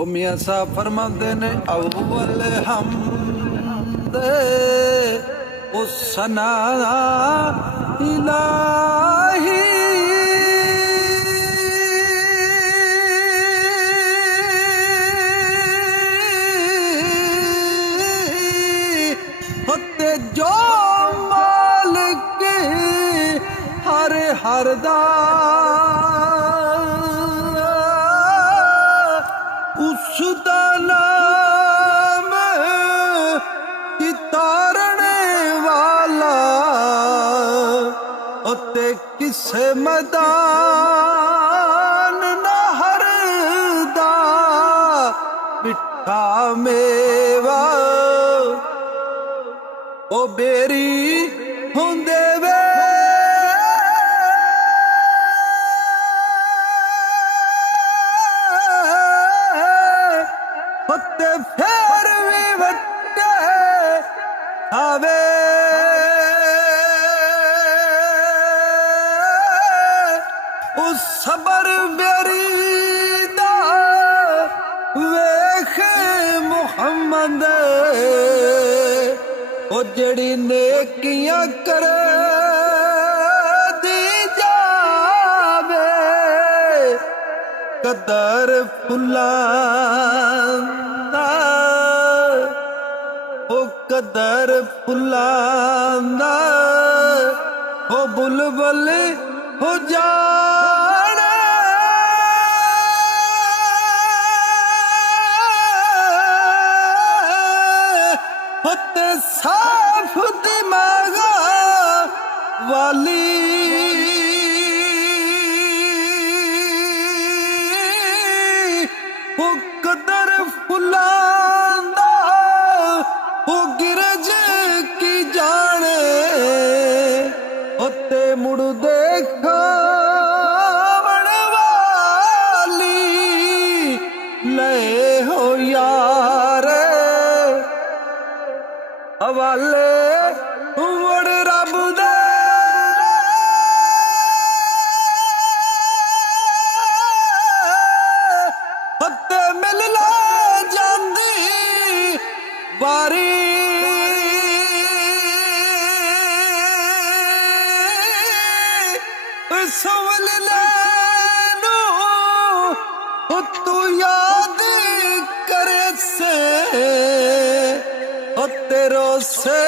ओ मियां साहब फरमाते ने अव्वल हम दे उस सना इलाही होते जो मालिक हर दा उसदा नाम की तारने वाला होते किसे मैदान न हरदा मिठा मेवा ओ बेरी होंदे वे होते फिर भी वट्टे आवे उस सबर बेरी दा वेख मुहम्मद ओ जड़ी नेकियां करे दी जावे कदर फुलां ओ कदर फुलांदा ओ बुलबुल हो जाने होते साफ दिमागा वाली ओ कदर फुलांदा ओ गिरज की जाने होते मुड़ देखा वाली ले हो यार हवाले मुड़ रब दे होते मिल ला जांदी बारी सवल लैनो तू याद करे से तेरो से